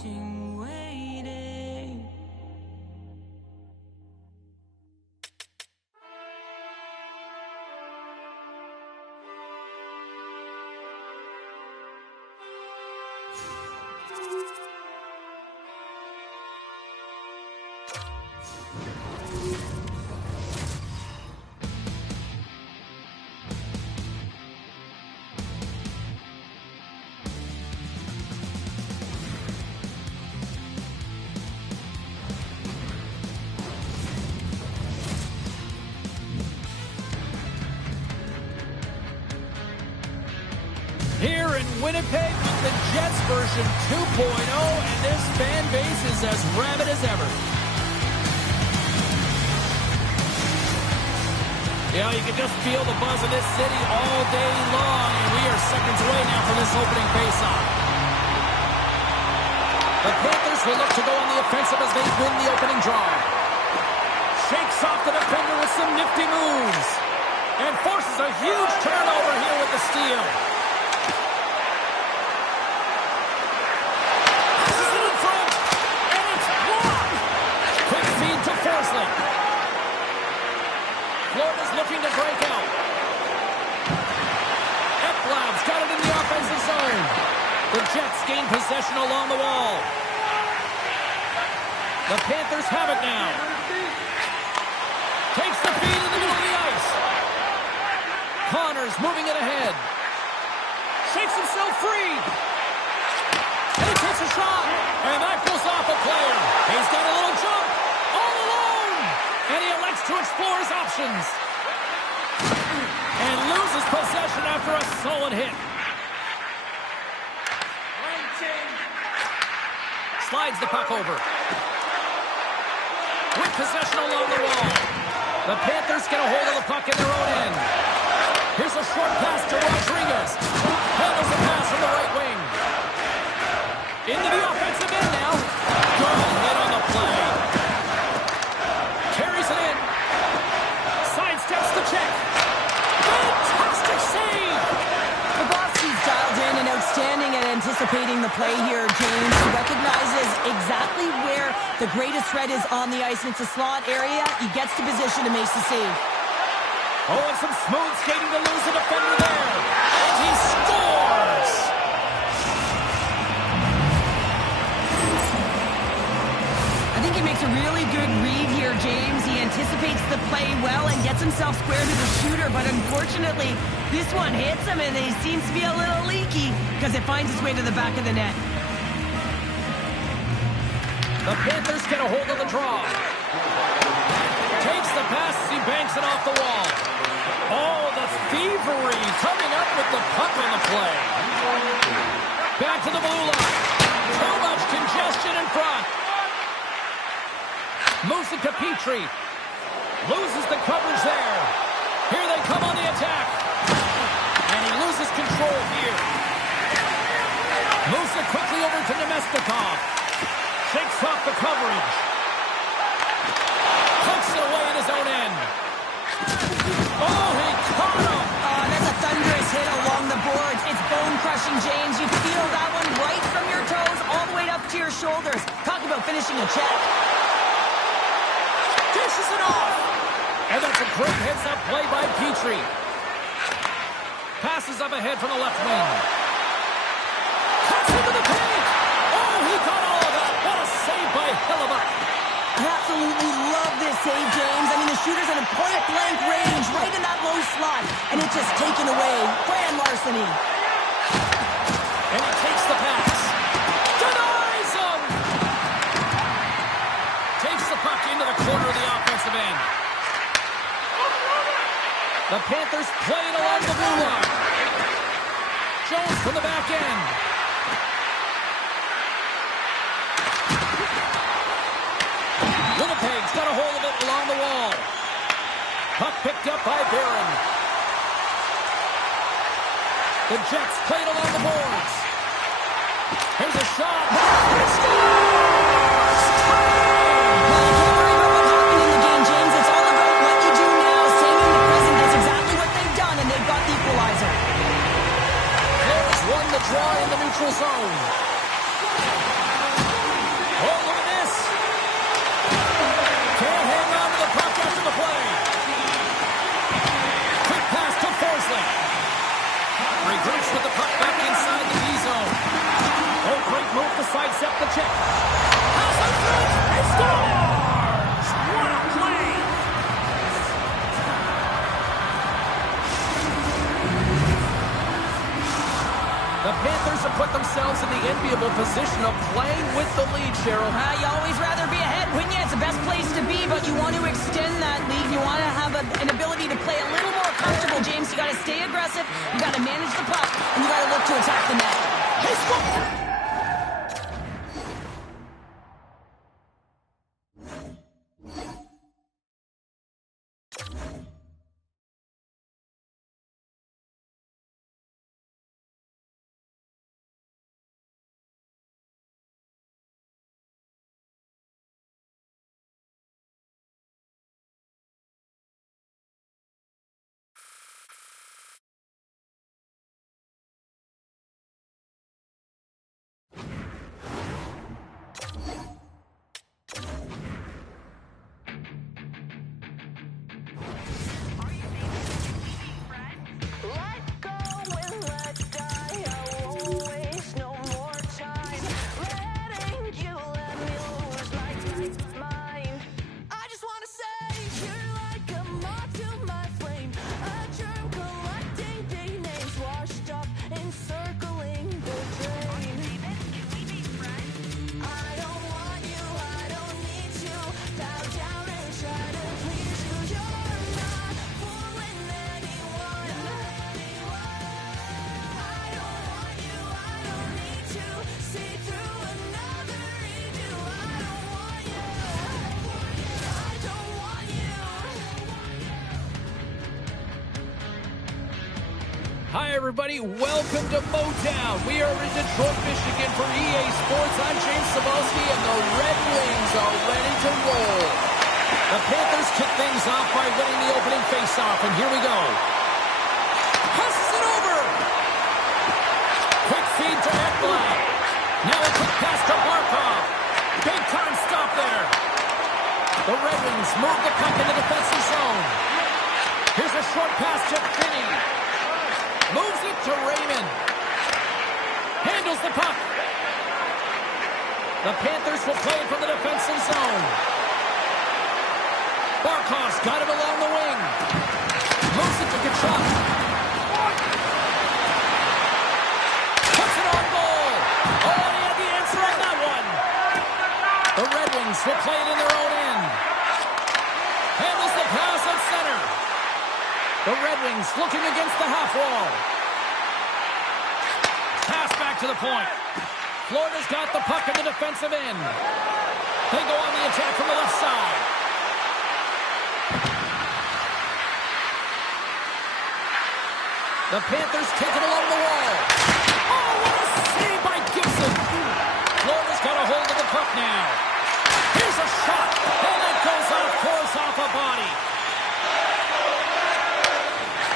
watching, waiting. Here in Winnipeg with the Jets version 2.0, and this fan base is as rabid as ever. Yeah, you can just feel the buzz in this city all day long, and we are seconds away now from this opening face-off. The Panthers will look to go on the offensive as they win the opening draw. Shakes off the defender with some nifty moves, and forces a huge turnover here with the steal. Florida's looking to break out. Ekblad's got it in the offensive zone. The Jets gain possession along the wall. The Panthers have it now. Takes the feed in the middle of the ice. Connors moving it ahead. Shakes himself free. And he takes a shot. And that goes off a player. He's got a little jump. All alone. And he elects to explore his options. And loses possession after a solid hit. Slides the puck over. With possession along the wall. The Panthers get a hold of the puck in their own end. Here's a short pass to Rodriguez. Handles the pass from the right wing. Into the offensive end now. Good hit on the play. Carries it in. Sidesteps the check. Fantastic save. Bobrovsky's dialed in and outstanding at anticipating the play here, James. He recognizes exactly where the greatest threat is on the ice. It's a slot area. He gets to position and makes the save. Oh, and some smooth skating to lose the defender there. And he scores! I think he makes a really good read here, James. He anticipates the play well and gets himself square to the shooter, but unfortunately, this one hits him and he seems to be a little leaky because it finds its way to the back of the net. The Panthers get a hold of the draw. Takes the pass as he banks it off the wall. Oh, the thievery coming up with the puck on the play. Back to the blue line. Too much congestion in front. Moves it to Petrie. Loses the coverage there. Here they come on the attack. And he loses control here. Moves it quickly over to Nemestikov. Shakes off the coverage. Puts it away in his own end. Oh, he caught him. Oh, that's a thunderous hit along the boards. It's bone-crushing, James. You feel that one right from your toes all the way up to your shoulders. Talk about finishing a check. Dishes it off. And that's a great heads-up play by Petrie. Passes up ahead from the left wing. Cuts into the paint. Oh, he got all of that. What a save by Hellebuyck. I absolutely love this save, James. I mean, the shooter's in a point-blank range right in that low slot, and it's just taken away. Grand larceny. And he takes the pass. Denies him. Takes the puck into the corner of the offensive end. The Panthers play it along the blue line. Jones from the back end. Winnipeg's got a hold of it along the wall. Puck picked up by Barron. The Jets played along the boards. Here's a shot. He scores! Well, you can't worry about what happened in the game, James. It's all about what you do now. Staying in the present. That's exactly what they've done, and they've got the equalizer. Flares won the draw in the neutral zone. Voracek. Pass in front. He scores! What a play! The Panthers have put themselves in the enviable position of playing with the lead, Cheryl. You always rather be ahead, wouldn't you? It's the best place to be, but you want to extend that lead. You want to have an ability to play a little more comfortable, James. You got to stay aggressive, you got to manage the puck, and you got to look to attack the net. He scores! Hi, everybody. Welcome to Motown. We are in Detroit, Michigan for EA Sports. I'm James Cybulski, and the Red Wings are ready to roll. The Panthers kick things off by winning the opening faceoff, and here we go. Passes it over. Quick feed to Ekblad. Now a quick pass to Barkov. Big time stop there. The Red Wings move the puck in the defensive zone. Here's a short pass to Finney. Moves it to Raymond. Handles the puck. The Panthers will play it from the defensive zone. Barkov's got him along the wing. Moves it to Tkachuk. Puts it on goal. Oh, and he had the answer on that one. The Red Wings will play it in their own end. Handles the pass at center. The Red Wings looking against the half wall. Pass back to the point. Florida's got the puck in the defensive end. They go on the attack from the left side. The Panthers take it along the wall. Oh, what a save by Gibson. Florida's got a hold of the puck now. Here's a shot. And it goes off a body.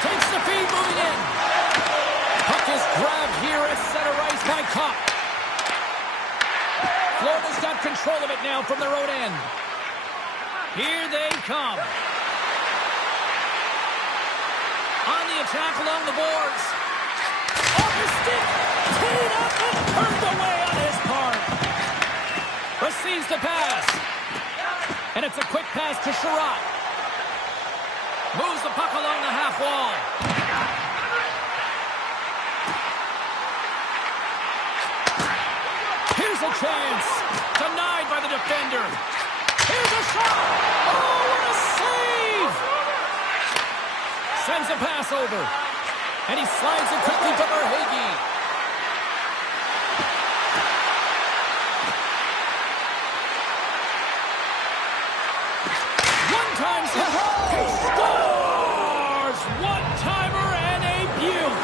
Takes the feed, moving in. Puck is grabbed here at center ice by Kopp. Florida's got control of it now from their own end. Here they come. On the attack along the boards. Off the stick. Teed up and turned away on his part. Receives the pass. And it's a quick pass to Sherratt. Moves the puck along the half wall. Here's a chance. Denied by the defender. Here's a shot. Oh, what a save! Sends a pass over. And he slides it quickly to Verhaeghe. One-time he scores! One-timer and a beaut.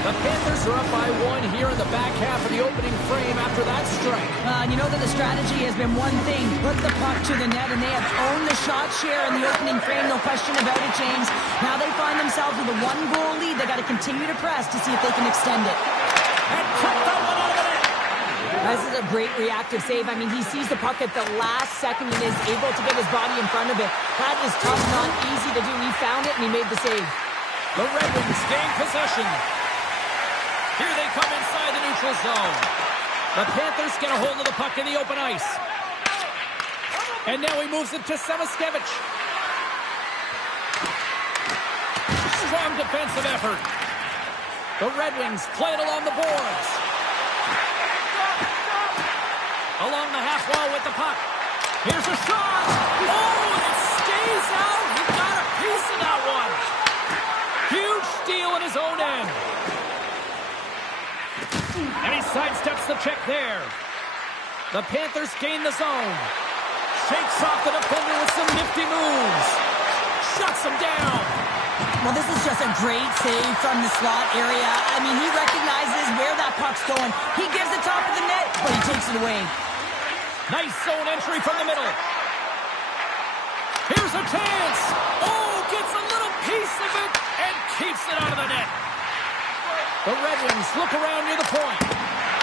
The Panthers are up by one here in the back half of the opening frame after that strike. You know that the strategy has been one thing, put the puck to the net, and they have owned the shot share in the opening frame, no question about it, James. Now they find themselves with a one-goal lead. They got to continue to press to see if they can extend it. And cut that one out of the net. This is a great reactive save. I mean, he sees the puck at the last second and is able to get his body in front of it. That is tough, not easy to do. He found it and he made the save. The Red Wings gain possession. neutral zone. The Panthers get a hold of the puck in the open ice. And now he moves it to Samoskevich. Strong defensive effort. The Red Wings play it along the boards. Along the half wall with the puck. Here's a shot. Oh, and it stays out. He got a piece of that one. Huge steal in his own end. And he sidesteps the check there. The Panthers gain the zone. Shakes off the defender with some nifty moves. Shuts him down. Well, this is just a great save from the slot area. I mean, he recognizes where that puck's going. He gives it top of the net, but he takes it away. Nice zone entry from the middle. Here's a chance. Oh, gets a little piece of it and keeps it out of the net. The Red Wings look around near the point.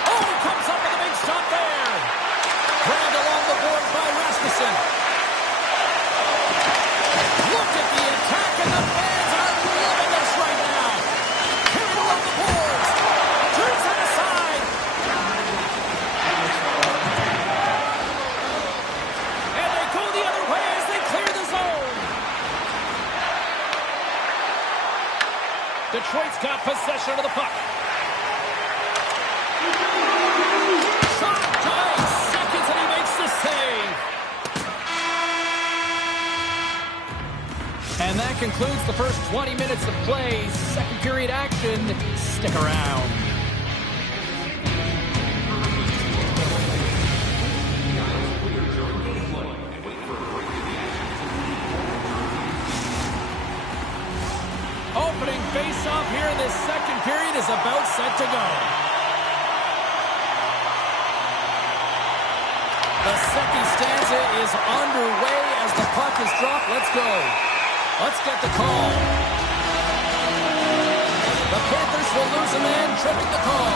Oh, he comes up with a big shot there. Dragged along the boards by Rasmussen. Look at the attack, and the fans are loving this right now. Carried along the boards. Turns it aside. And they go the other way as they clear the zone. Detroit's got possession of the puck. Shot tight. Seconds, and he makes the save. And that concludes the first 20 minutes of play. Second period action. Stick around. Opening face-off here in this second period is about set to go. The second stanza is underway as the puck is dropped. Let's go. Let's get the call. The Panthers will lose a man, tripping the call.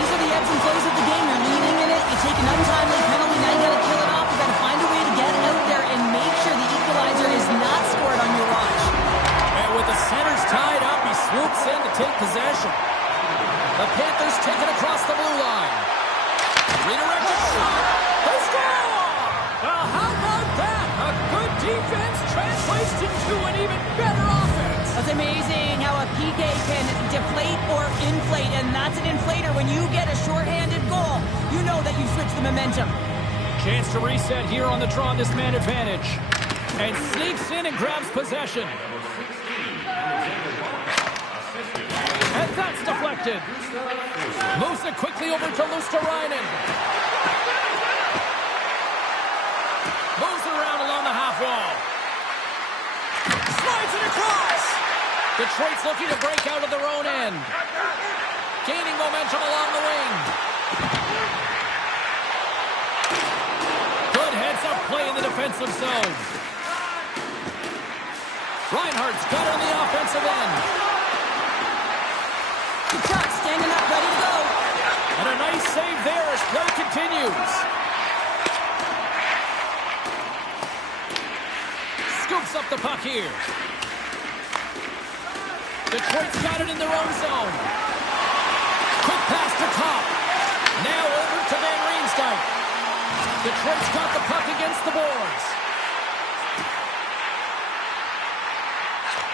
These are the ebbs and flows of the game. You're leading in it. You take an untimely penalty. Now you got to kill it off. You got to find a way to get out there and make sure the equalizer is not scored on your watch. And with the centers tied up, he swoops in to take possession. The Panthers take it across the blue line. Redirected shot. They score! Well, how about that? A good defense translates into an even better offense. It's amazing how a PK can deflate or inflate, and that's an inflator. When you get a shorthanded goal, you know that you switch the momentum. Chance to reset here on the draw, this man advantage. And sneaks in and grabs possession. And that's deflected. Moves it quickly over to Luosterainen. Moves it around along the half wall. Slides it across. Detroit's looking to break out of their own end. Gaining momentum along the wing. Good heads-up play in the defensive zone. Reinhardt's got it on the offensive end. Chuck standing up, ready to go. And a nice save there as play continues. Scoops up the puck here. Detroit's got it in their own zone. Quick pass to Top. Now over to Van Riemsdyk. Detroit's got the puck against the boards.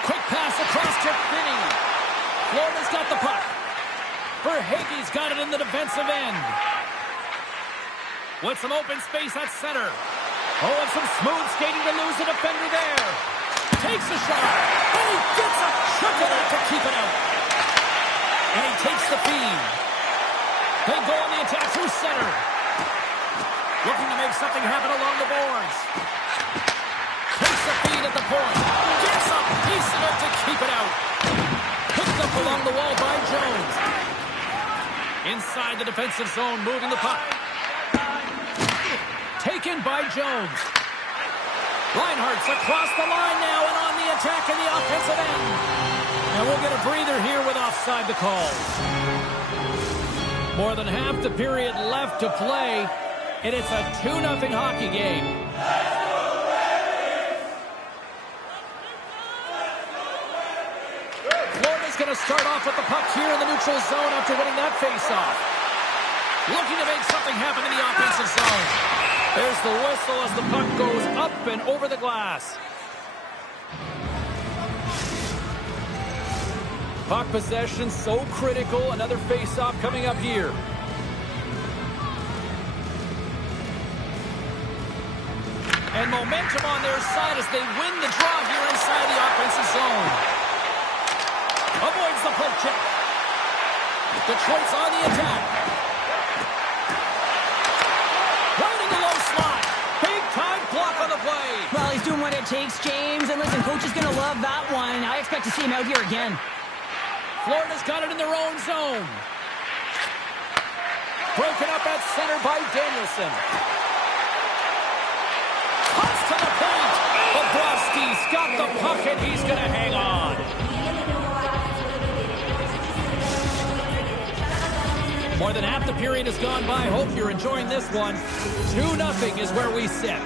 Quick pass across to Finney. Florida's got the puck. Verhaeghe's got it in the defensive end. With some open space at center. Oh, and some smooth skating to lose the defender there. Takes a shot. And he gets a chunk of it to keep it out. And he takes the feed. They go on the attack through center. Looking to make something happen along the boards. Takes the feed at the point. Gets a piece of it to keep it out. Picked up along the wall by Jones. Inside the defensive zone, moving the puck. Taken by Jones. Reinhardt's across the line now and on the attack in the offensive end. And we'll get a breather here with offside the call. More than half the period left to play, and it's a 2-0 hockey game. Florida's going going to start off with the puck here in the neutral zone after winning that faceoff. Looking to make something happen in the offensive zone. There's the whistle as the puck goes up and over the glass. Puck possession so critical. Another faceoff coming up here. And momentum on their side as they win the draw here inside the offensive zone. Avoids the poke check. Detroit's on the attack. Riding the low slot. Big time block on the play. Well, he's doing what it takes, James. And listen, coach is going to love that one. I expect to see him out here again. Florida's got it in their own zone. Broken up at center by Danielson. Toss to the point. Bobrovsky's got the puck and he's going to hang on. More than half the period has gone by. Hope you're enjoying this one. 2-0 is where we sit.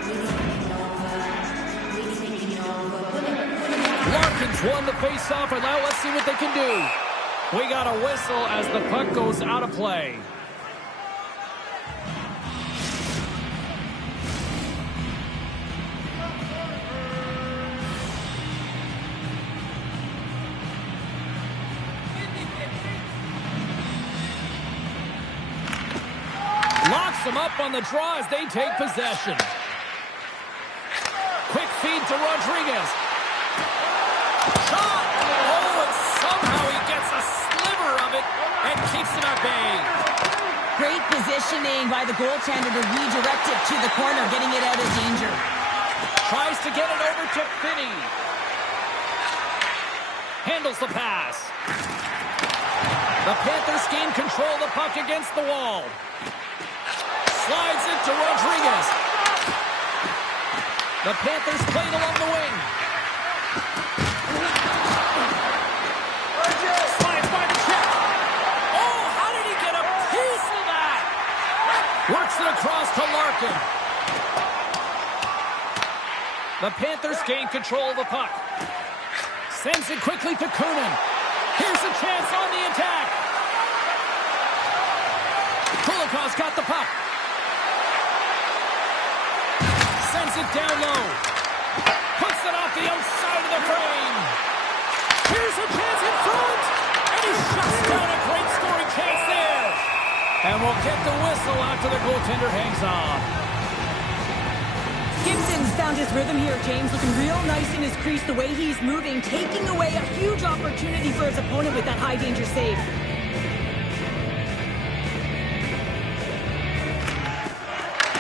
Larkin's won the faceoff, and now let's see what they can do. We got a whistle as the puck goes out of play. Locks them up on the draw as they take possession. Quick feed to Rodriguez. Shot! Oh, and somehow he gets a sliver of it and keeps him at bay. Great positioning by the goaltender to redirect it to the corner, getting it out of danger. Tries to get it over to Finney. Handles the pass. The Panthers gain control of the puck against the wall. Slides it to Rodriguez. The Panthers played along the wing. Slides by the check. Oh, how did he get a piece of that? Works it across to Larkin. The Panthers gain control of the puck. Sends it quickly to Kunin. Here's a chance on the attack. Kulikov's got the puck. Sends it down low. Puts it off the outside of the frame. Here's a chance in front. And he shuts down a great scoring chance there. And we'll get the whistle after the goaltender hangs on. Gibson's found his rhythm here, James. Looking real nice in his crease, the way he's moving, taking away a huge opportunity for his opponent with that high-danger save.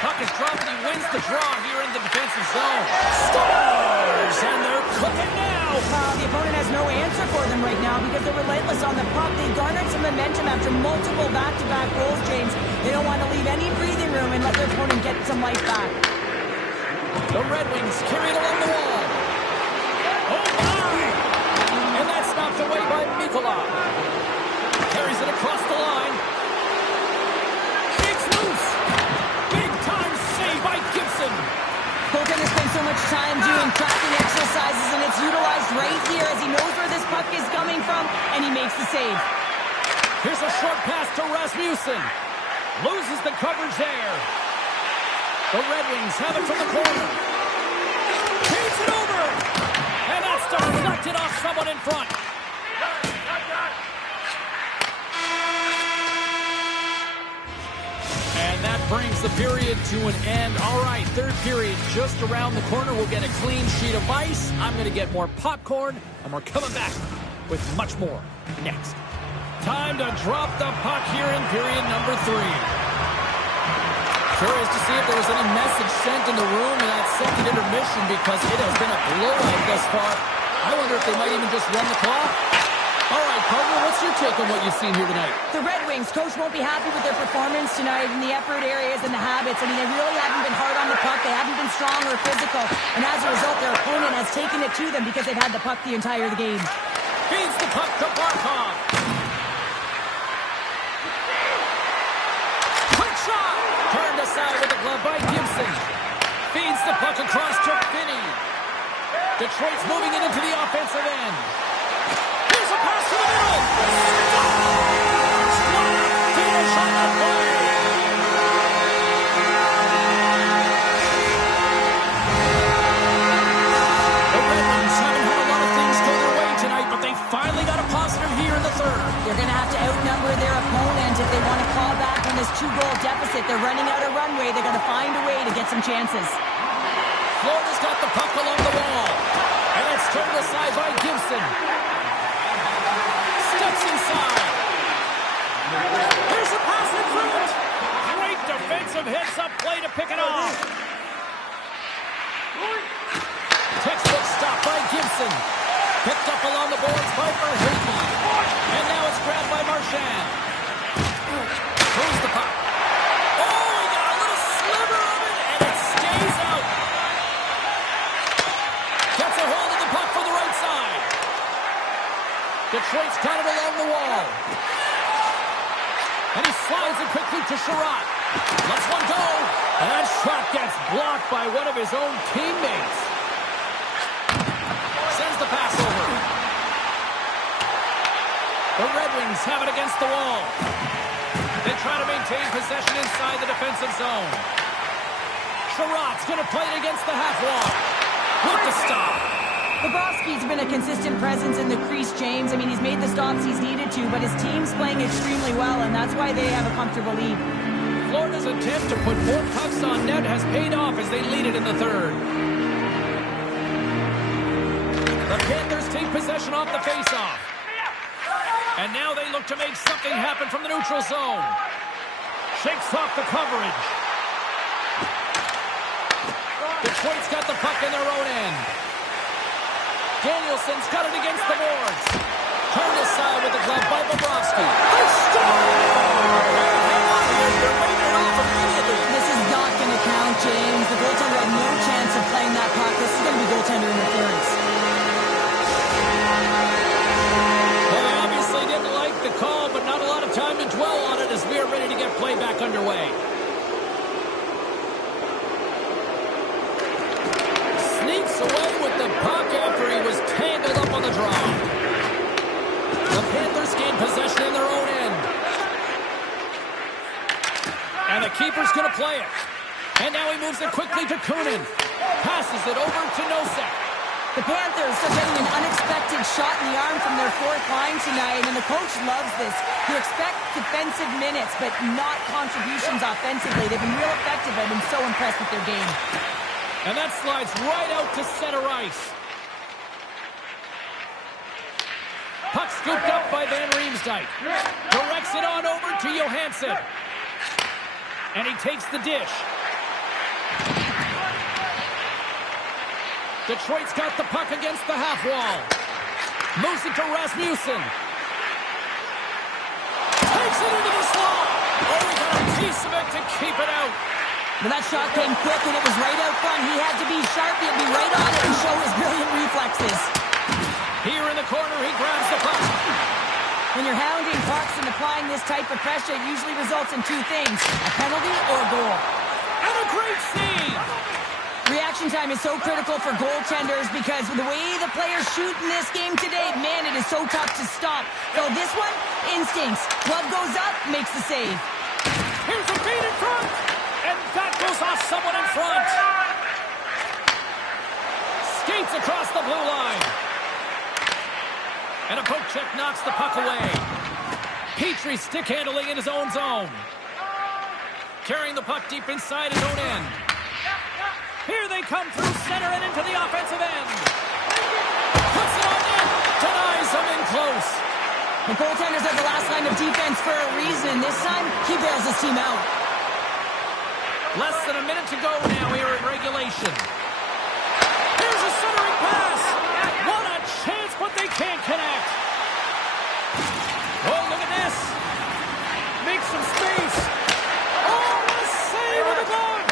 Puck is dropped and he wins the draw here in the defensive zone. Scores! And they're cooking now. The opponent has no answer for them right now because they're relentless on the puck. They garnered some momentum after multiple back-to-back goals, James. They don't want to leave any breathing room and let their opponent get some life back. The Red Wings carry it along the wall. Oh, my! And that's knocked away by Mikula. Carries it across the line. It's loose. Big-time save by Gibson. Goaltender spends so much time doing tracking exercises, and it's utilized right here as he knows where this puck is coming from, and he makes the save. Here's a short pass to Rasmussen. Loses the coverage there. The Red Wings have it from the corner. Feeds it over. And that's deflected off someone in front. And that brings the period to an end. All right, third period just around the corner. We'll get a clean sheet of ice. I'm going to get more popcorn, and we're coming back with much more next. Time to drop the puck here in period number 3. Curious to see if there was any message sent in the room in that second intermission because it has been a blowout thus far. I wonder if they might even just run the clock. All right, partner, what's your take on what you've seen here tonight? The Red Wings, coach won't be happy with their performance tonight in the effort areas and the habits. I mean, they really haven't been hard on the puck. They haven't been strong or physical. And as a result, their opponent has taken it to them because they've had the puck the entire game. Feeds the puck to Barkov. Quick shot! Turned aside with the glove by Gibson. Feeds the puck across to Finney. Detroit's moving it into the offensive end. Here's a pass to the middle. Scores! Finish on that play. The Red Wings haven't had a lot of things go their way tonight, but they finally got a positive here in the third. They're going to have to outnumber their opponent if they want to claw back on this 2-goal deficit. They're running out of runway. They're going to find a way to get some chances. Florida's got the puck along the wall. And it's turned aside by Gibson. Steps inside. Here's a pass in front. Great defensive heads-up play to pick it off. Textbook stop by Gibson. Picked up along the boards by Verhaeghe. And now it's grabbed by Marchand. Throws the puck. Oh, he got a little sliver of it, and it stays out. Gets a hold of the puck for the right side. Detroit's got it along the wall. And he slides it quickly to Sherratt. Lets one go. And that shot gets blocked by one of his own teammates. Sends the pass over. The Red Wings have it against the wall. They try to maintain possession inside the defensive zone. Sherratt's going to play it against the half wall. With the stop. Bobrovsky's been a consistent presence in the crease, James. I mean, he's made the stops he's needed to, but his team's playing extremely well, and that's why they have a comfortable lead. Florida's attempt to put more pucks on net has paid off as they lead it in the third. The Panthers take possession off the faceoff. And now they look to make something happen from the neutral zone. Shakes off the coverage. Detroit's got the puck in their own end. Danielson's got it against the boards. Turned aside with the glove by Bobrovsky. They score! This is not going to count, James. The goaltender had no chance of playing that puck. This is going to be goaltender interference. Well, they obviously didn't like the call, but not a lot of time to dwell on it as we are ready to get play back underway. Sneaks away with the puck after he was tangled up on the draw. The Panthers gain possession in their own end. And the keeper's going to play it. And now he moves it quickly to Kunin. Passes it over to Nosek. The Panthers are getting an unexpected shot in the arm from their fourth line tonight, and the coach loves this. You expect defensive minutes, but not contributions offensively. They've been real effective. I've been so impressed with their game. And that slides right out to center ice. Puck scooped up by Van Riemsdyk. Directs it on over to Johansson. And he takes the dish. Detroit's got the puck against the half wall. Moves it to Rasmussen. Takes it into the slot. Oh, he got a piece of it to keep it out. Well, that shot came quick, and it was right out front. He had to be sharp. He had to be right on it and show his brilliant reflexes. Here in the corner, he grabs the puck. When you're hounding pucks and applying this type of pressure, it usually results in two things, a penalty or a goal. And a great save. Reaction time is so critical for goaltenders because the way the players shoot in this game today, man, it is so tough to stop. So this one, instincts. Glove goes up, makes the save. Here's a feed in front. And that goes off someone in front. Skates across the blue line. And a poke check knocks the puck away. Petrie stick handling in his own zone. Carrying the puck deep inside his own end. Here they come through center and into the offensive end. Puts it on net. Denies him in close. The goaltenders are the last line of defense for a reason. This time, he bails his team out. Less than a minute to go now here in regulation. Here's a centering pass. What a chance, but they can't connect. Oh, look at this. Make some space. Oh, what a save with the glove.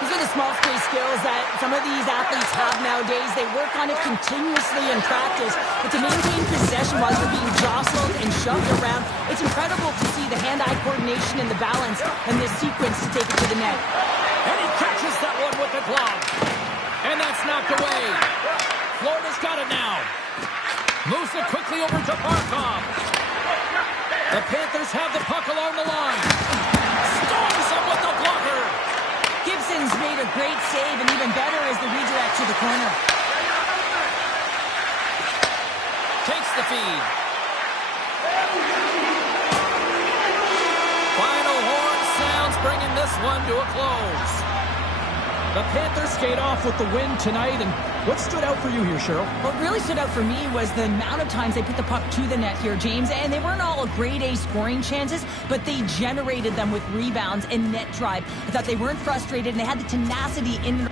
These are the small space skills that some of these athletes have nowadays. They work on it continuously in practice. But to maintain possession while you're being jostled and shoved around, it's incredible to see the hand-eye coordination and the balance in this sequence to take it to the net. And he catches that one with the glove. And that's knocked away. Florida's got it now. Moves it quickly over to Barkov. The Panthers have the puck along the line. Storms him with the blocker. Gibson's made a great save, and even better is the redirect to the corner. Takes the feed. Final horn sounds, bringing this one to a close. The Panthers skate off with the win tonight, and what stood out for you here, Cheryl? What really stood out for me was the amount of times they put the puck to the net here, James, and they weren't all grade A scoring chances, but they generated them with rebounds and net drive. I thought they weren't frustrated, and they had the tenacity in.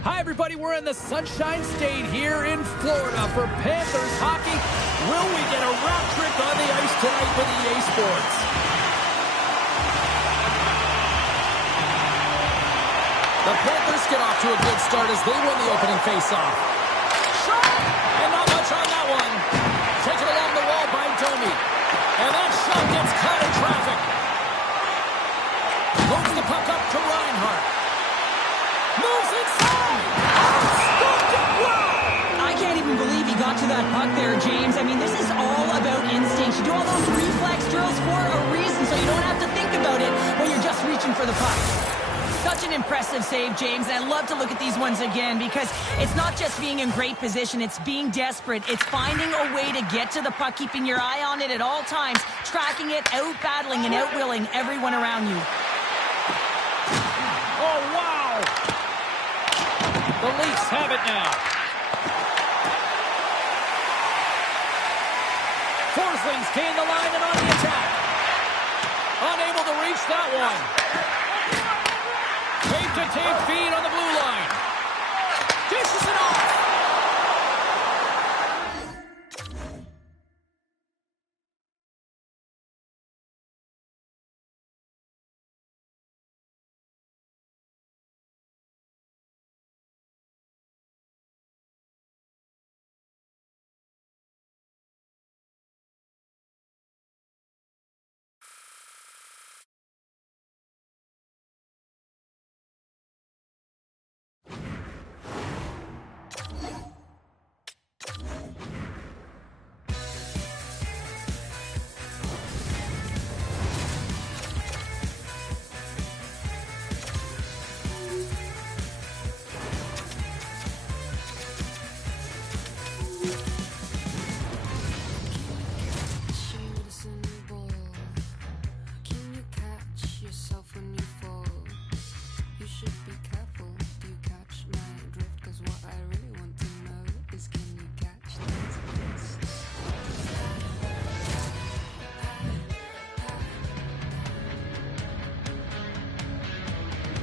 Hi, everybody. We're in the Sunshine State here in Florida for Panthers hockey. Will we get a round trip on the ice tonight with EA Sports? The Panthers get off to a good start as they win the opening faceoff. Shot! And not much on that one. Taken along the wall by Domi. And that shot gets caught in traffic. Moves the puck up to Reinhart. Moves inside! Stopped it well! I can't even believe he got to that puck there, James. I mean, this is all about instinct. You do all those reflex drills for a reason, so you don't have to think about it when you're just reaching for the puck. Such an impressive save, James, and I love to look at these ones again because it's not just being in great position, it's being desperate. It's finding a way to get to the puck, keeping your eye on it at all times, tracking it, out-battling and out-willing everyone around you. Oh, wow! The Leafs have it now. Forsling's gained the line and on the attack. Unable to reach that one. Tape-to-tape feed on the blue line. Dishes it off.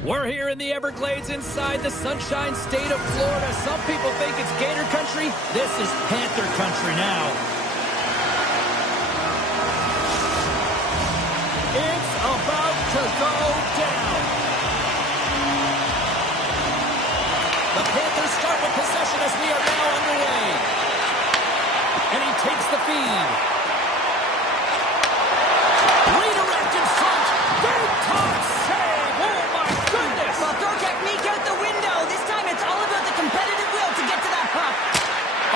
We're here in the Everglades inside the Sunshine State of Florida. Some people think it's Gator country. This is Panther country now. It's about to go down. The Panthers start with possession as we are now underway. And he takes the feed. Redirect in front. Big time save. Oh, my goodness. Well, throw technique out the window. This time it's all about the competitive will to get to that puck.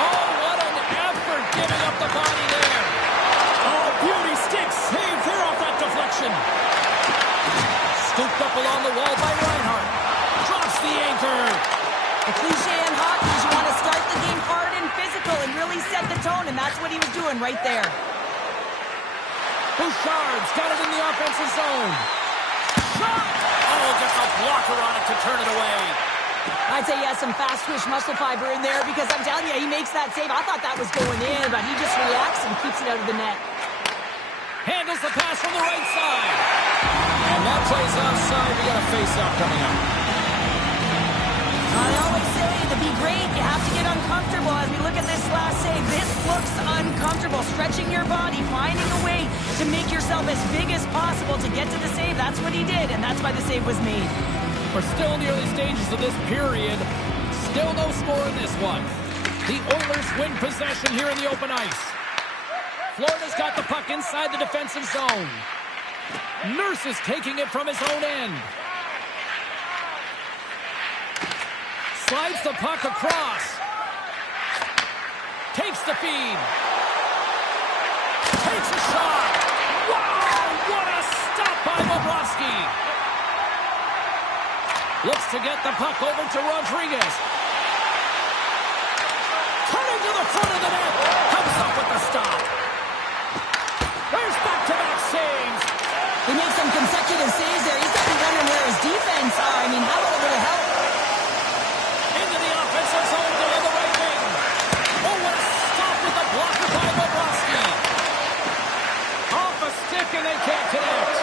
Oh, what an effort giving up the body there. Oh, beauty stick save there off that deflection. Scooped up along the wall by Reinhart. Drops the anchor. The cliche in hockey is you want to start the game hard and physical and really set the tone, and that's what he was doing right there. Bouchard's got it in the offensive zone. shot! Oh, gets a blocker on it to turn it away. I'd say he has some fast twitch muscle fiber in there because I'm telling you, he makes that save. I thought that was going in, but he just reacts and keeps it out of the net. Handles the pass from the right side. And that plays offside. We got a face-off coming up. I always say, to be great, you have to get uncomfortable. As we look at this last save, this looks uncomfortable. Stretching your body, finding a way to make yourself as big as possible to get to the save. That's what he did, and that's why the save was made. We're still in the early stages of this period. Still no score in this one. The Oilers win possession here in the open ice. Florida's got the puck inside the defensive zone. Nurse is taking it from his own end. Slides the puck across. Takes the feed. Takes a shot. Wow, what a stop by Bobrovsky. Looks to get the puck over to Rodriguez. Turning to the front of the net. Comes up with the stop. There's back-to-back saves. He makes some consecutive saves there. He's got to be wondering where his defense are. I mean, how about a little help? Into the offensive zone down the right wing. Oh, what a stop with the blocker by Bobrovsky. Off a stick and they can't connect.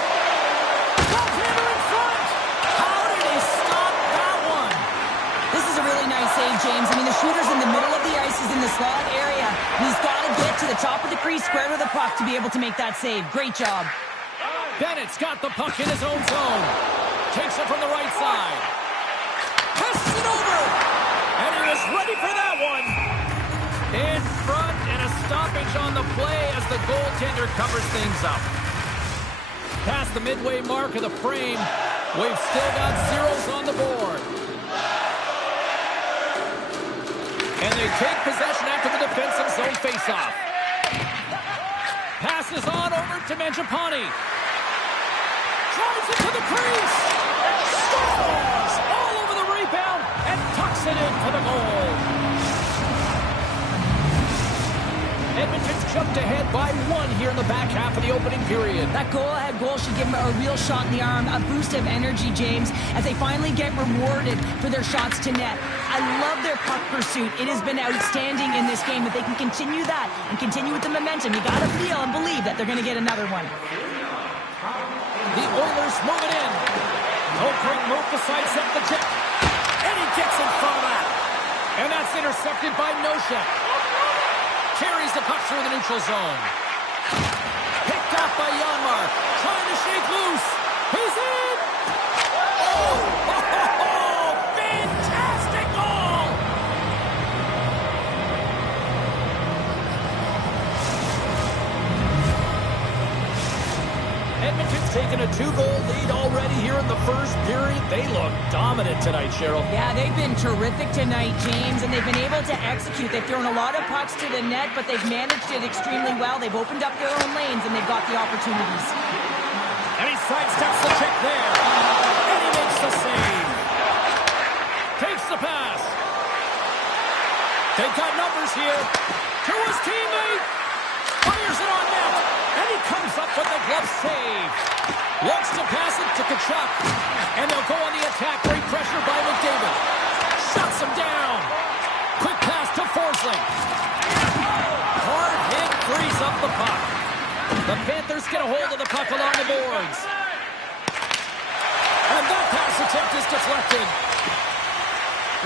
Goaltender in front. How did he stop that one? This is a really nice save, James. I mean, the shooter's in the middle of the ice. He's in the slot area. He's got to get to the top of the crease, square to the puck to be able to make that save. Great job. Bennett's got the puck in his own zone. Takes it from the right side. Passes it over. And he was ready for that one. In front and a stoppage on the play as the goaltender covers things up. Past the midway mark of the frame, we've still got zeros on the board. And they take possession after the defensive zone faceoff. Passes on over to Mangiapane. Drives it to the crease. Scores! All over the rebound and tucks it in for the goal. Edmonton's jumped ahead by one here in the back half of the opening period. That goal-ahead goal should give them a real shot in the arm, a boost of energy, James, as they finally get rewarded for their shots to net. I love their puck pursuit. It has been outstanding in this game. If they can continue that and continue with the momentum, you got to feel and believe that they're going to get another one. The Oilers move it in. No great move to sidestep the check. And he gets in front of that. And that's intercepted by Nosek. Carries the puck through the neutral zone. Picked up by Janmark. Trying to shake loose. He's in! Oh! Fantastic goal! Edmonton's taken a 2-goal lead already here in the first period. They look dominant tonight, Cheryl. Yeah, they've been terrific tonight, James, and they've been able to execute. They've thrown a lot of pucks to the net, but they've managed it extremely well. They've opened up their own lanes, and they've got the opportunities. And he sidesteps the check there. And he makes the save. Takes the pass. They've got numbers here. To his teammate. Fires it on net. And he comes up with the glove save. Wants to pass it to Tkachuk. And they'll go on the attack. Great pressure by McDavid. Shuts him down. Quick pass to Forsling. Hard hit frees up the puck. The Panthers get a hold of the puck along the boards. And that pass attempt is deflected.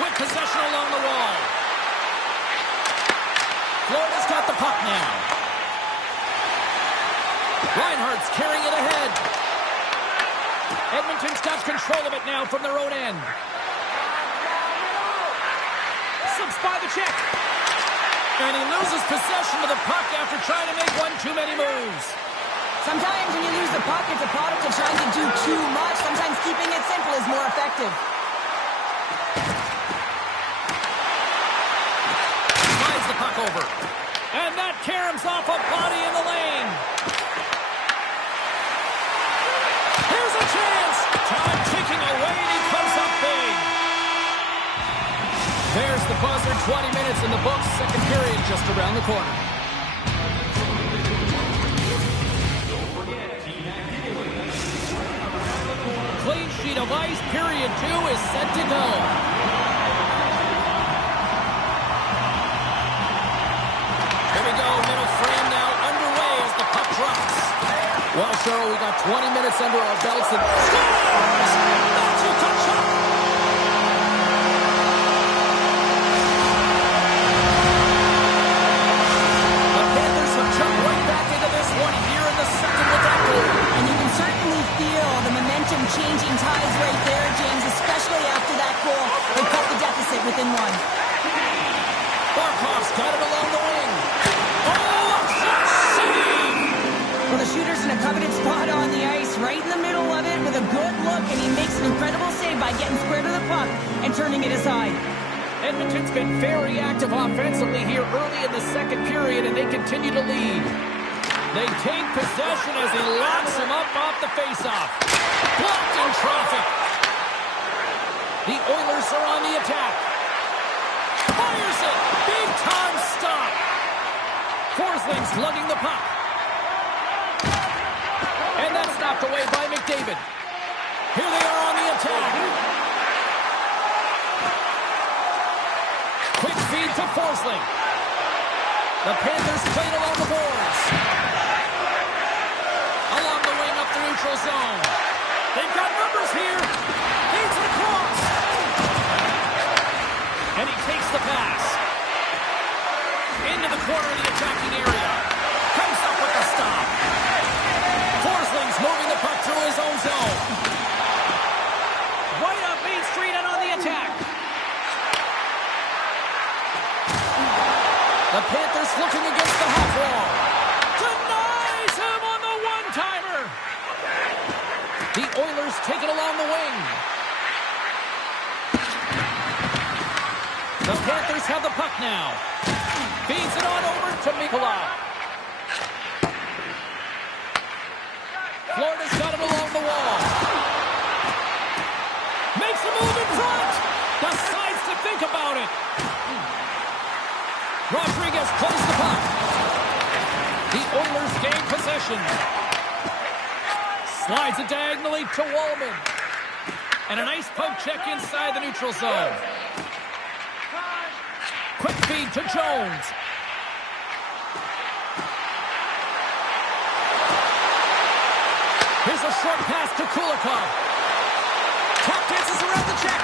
With possession along the wall. Florida's got the puck now. Reinhardt's carrying it ahead. Edmonton's got control of it now from their own end. Slips by the check. And he loses possession of the puck after trying to make one too many moves. Sometimes when you lose the puck, it's a product of trying to do too much. Sometimes keeping it simple is more effective. Slides the puck over. And that caroms off a body in the lane. Here's a chance. Time ticking away, and he comes up big. There's the buzzer. 20 minutes in the books. Second period just around the corner. sheet of ice. Period 2 is set to go. Here we go. Middle frame now underway as the puck drops. Well, Cheryl, we got 20 minutes under our belts and scores! Matthew Tkachuk! The Panthers have jumped right back into this one here in the second with that goal. And you can certainly feel the momentum changing tides right there, James, especially after that goal. They cut the deficit within one. Barkov's got it along the wing. Oh, shot save! Well, the shooter's in a coveted spot on the ice, right in the middle of it with a good look, and he makes an incredible save by getting square to the puck and turning it aside. Edmonton's been very active offensively here early in the second period, and they continue to lead. They take possession as he locks him up off the faceoff. Blocked in traffic. The Oilers are on the attack. Fires it. Big time stop. Forsling's lugging the puck. And that's knocked away by McDavid. Here they are on the attack. Quick feed to Forsling. The Panthers played along the boards. Along the wing up the neutral zone. They've got numbers here. Feeds it across. And he takes the pass. Into the corner of the attacking area. Comes up with the stop. Forsling's moving the puck through his own zone. Right up Main Street and on the attack. The Panthers looking against the half wall. Denies him on the one-timer. The Oilers take it along the wing. The Panthers have the puck now. Feeds it on over to Mikula. Florida's got it along the wall. Makes a move in front. Decides to think about it. Rodriguez plays the puck. The Oilers gain possession. Slides it diagonally to Wallman. And a nice poke check inside the neutral zone. Quick feed to Jones. Here's a short pass to Kulikov. Tap dances around the check.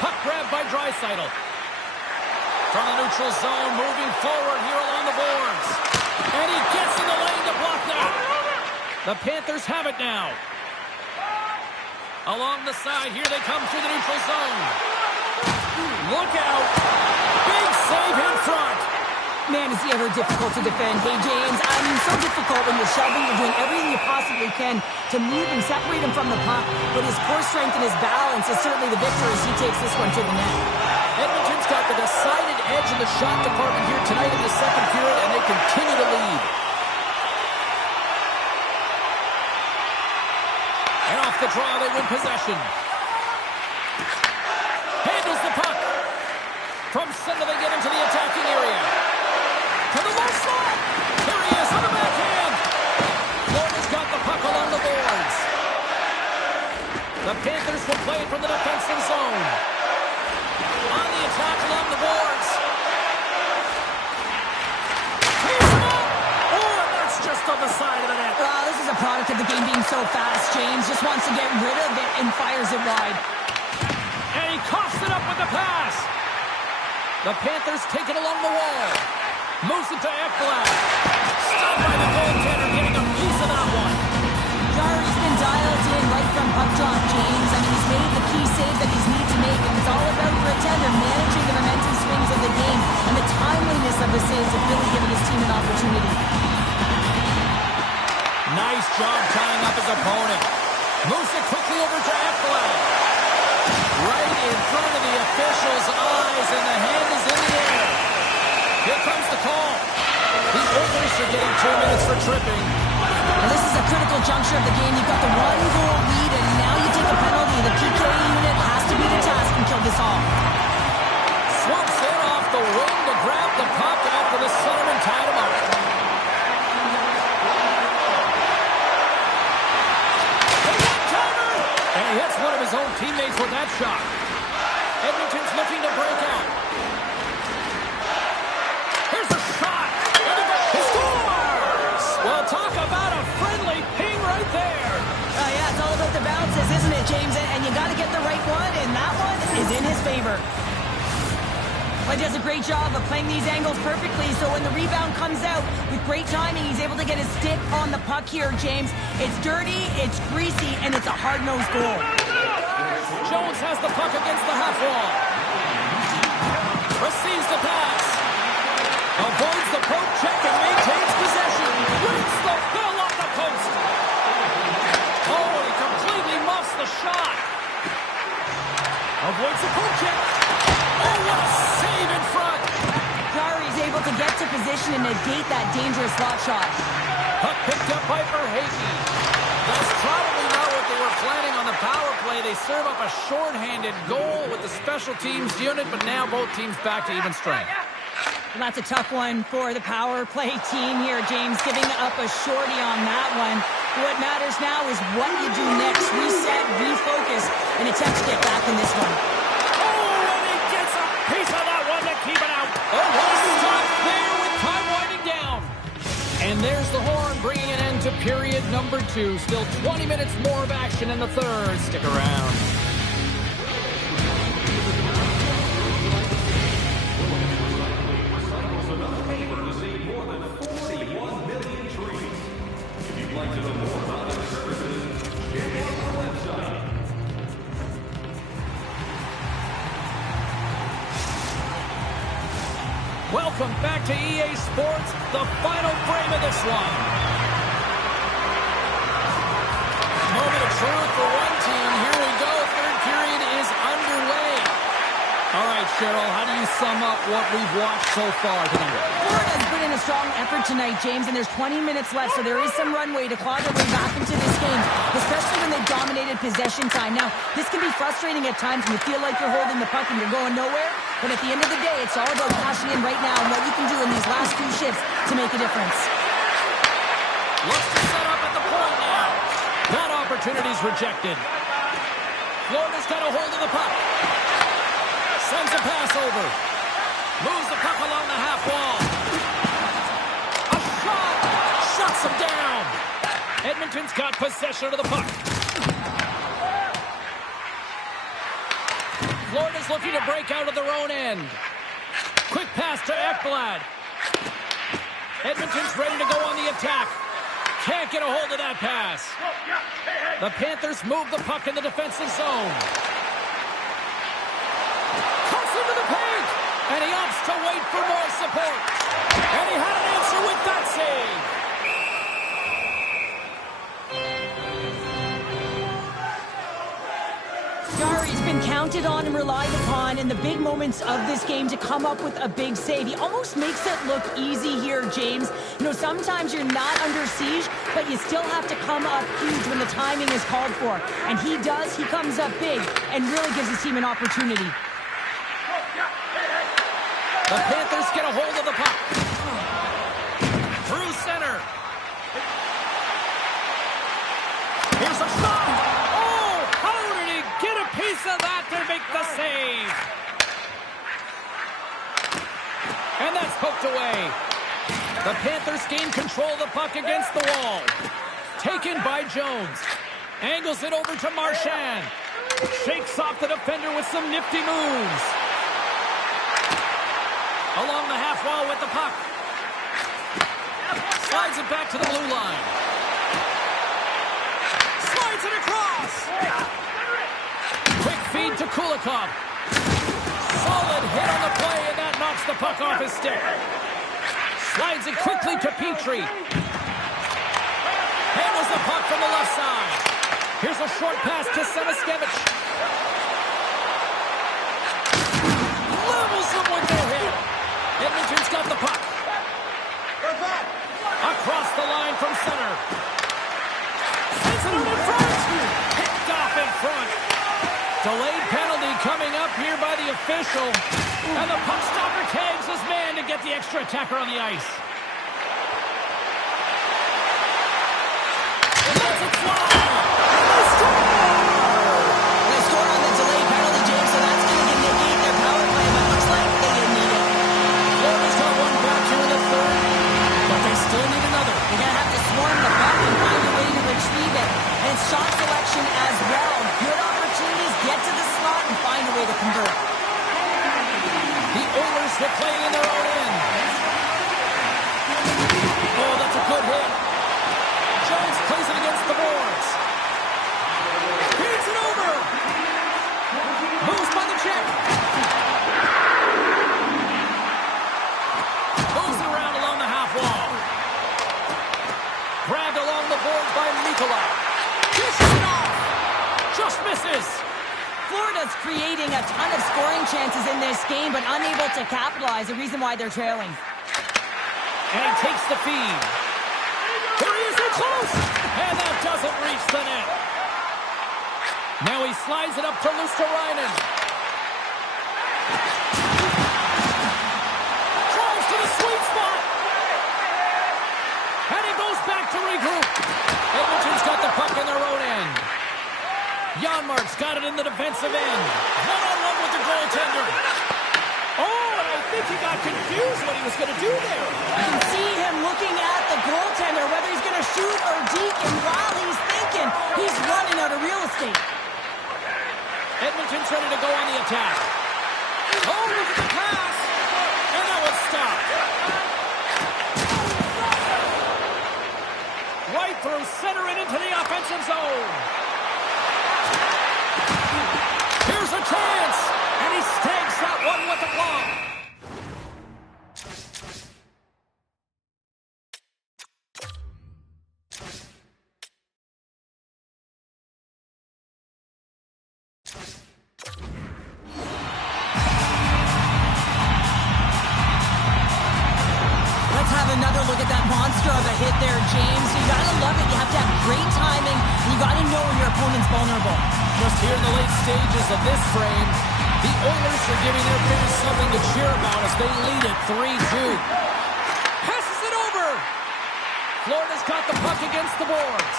Puck grab by Draisaitl. From the neutral zone, moving forward here along the boards. And he gets in the lane to block that. The Panthers have it now. Along the side, here they come through the neutral zone. Look out. Big save in front. Man, is he ever difficult to defend. Hey, James, I mean, so difficult when you're shoving. You're doing everything you possibly can to move and separate him from the puck. But his core strength and his balance is certainly the victor as he takes this one to the net. Edmonton's got the decided edge in the shot department here tonight in the second period, and they continue to lead. And off the draw, they win possession. Handles the puck. From center, they get into the attacking area. To the low slot. Here he is on the backhand. Florida's got the puck along the boards. The Panthers will play it from the defensive zone. On the attack along the boards. Tees him up. Oh, and that's just on the side of the net. This is a product of the game being so fast. James just wants to get rid of it and fires it wide. And he coughs it up with the pass. The Panthers take it along the wall. Moves it to Ekblad. Stopped by the goaltender, getting a piece of that one. Jarry's been dialed in right from puck drop, James. I mean, he's made the key save that he's need to make, and it's all about for a tender managing the momentum swings of the game and the timeliness of the saves have really given his team an opportunity. Nice job tying up his opponent. Moves it quickly over to Ekblad. Right in front of the official's eyes, and the hand is in the air. Here comes the call. The Oilers are getting 2 minutes for tripping. Now, this is a critical juncture of the game. You've got the one-goal lead, and now you take a penalty. The PK unit has to be the task and kill this all. Swamps in off the wing to grab the puck after the centerman tied him up. The one-timer! And he hits doesn't it, James? And you got to get the right one, and that one is in his favor. Well, he does a great job of playing these angles perfectly, so when the rebound comes out with great timing, he's able to get his stick on the puck here, James. It's dirty, it's greasy, and it's a hard-nosed goal. Jones has the puck against the half wall. Receives the pass. Avoids the poke check and maintains possession. Wins the fill on the post. Oh, he completely muffs the shot. Avoids the poke check. Oh, what a save in front. Jarry's able to get to position and negate that dangerous slot shot. Puck picked up by Verhaeghe. That's probably not what they were planning on the power play. They serve up a shorthanded goal with the special teams unit, but now both teams back to even strength. Well, that's a tough one for the power play team here, James, giving up a shorty on that one. What matters now is what you do next. Reset, refocus, and attempt to get back in this one. Piece of that one to keep it out. Oh, what a stop there with time winding down. And there's the horn bringing an end to period number 2. Still 20 minutes more of action in the third. Stick around. Welcome back to EA Sports, the final frame of this one. Moment of truth for one team. Here we go. Third period is underway. All right, Cheryl, how do you sum up what we've watched so far tonight? Florida's put in a strong effort tonight, James, and there's 20 minutes left, so there is some runway to claw their way back into this game, especially when they've dominated possession time. Now, this can be frustrating at times when you feel like you're holding the puck and you're going nowhere, but at the end of the day, it's all about cashing in right now and what you can do in these last 2 shifts to make a difference. Looks to set up at the point now. That opportunity's rejected. Florida's got a hold of the puck. Sends a pass over. Moves the puck along the half wall. A shot! Shuts him down. Edmonton's got possession of the puck. Florida's looking to break out of their own end. Quick pass to Ekblad. Edmonton's ready to go on the attack. Can't get a hold of that pass. The Panthers move the puck in the defensive zone. Cuts into the paint. And he opts to wait for more support. And he had an answer with that save. Jarry's been counted on and relied upon in the big moments of this game to come up with a big save. He almost makes it look easy here, James. You know, sometimes you're not under siege, but you still have to come up huge when the timing is called for. And he does. He comes up big and really gives his team an opportunity. The Panthers get a hold of the puck. Through center. Here's a shot. Oh, how did he get a piece of that to make the save? And that's poked away. The Panthers gain control of the puck against the wall. Taken by Jones. Angles it over to Marchand. Shakes off the defender with some nifty moves. Along the half wall with the puck. Slides it back to the blue line. Slides it across. Quick feed to Kulikov. Solid hit on the play, and that knocks the puck off his stick. Slides it quickly to Petrie. Handles the puck from the left side. Here's a short pass to Semiskevich. Levels him with the hit. Edmonton's got the puck. Across the line from center. Sends it out in front. Picked off in front. Delayed penalty coming up here by the official. And the puck stopper tags his man to get the extra attacker on the ice. Lets it fly. They score on the delayed penalty, James, so that's going to negate their power play, but looks like they didn't need it. Florida's got one back here in the third, but they still need another. They're going to have to swarm the puck and find a way to retrieve it. And it's shot selection as well. with playing in their own end. Oh, that's a good hit. Jones plays it against the boards. Feeds it over. Moves by the check. Moves it around along the half wall. Grabbed along the boards by Nikolai. Dishes it off. Just misses. Florida's creating a ton of scoring chances in this game, but unable to capitalize, the reason why they're trailing. And he takes the feed. Here he is, in close! And that doesn't reach the net. Now he slides it up to Luosterainen. Drives to the sweet spot. And he goes back to regroup. Edmonton's got the puck in their own end. Janmark's got it in the defensive end. One-on-one with the goaltender. Oh, and I think he got confused what he was going to do there. You can see him looking at the goaltender, whether he's going to shoot or deke, and while he's thinking, he's running out of real estate. Edmonton's ready to go on the attack. Oh, look at the pass. And that was stopped. Right through center and into the offensive zone. Here's a chance. And he snags that one with the glove. Let's have another look at that monster of a hit there, James. You gotta love it. You have to have great timing, and you gotta know when your opponent's vulnerable. Just here in the late stages of this frame, the Oilers are giving their fans something to cheer about as they lead it 3-2. Passes it over. Florida's got the puck against the boards.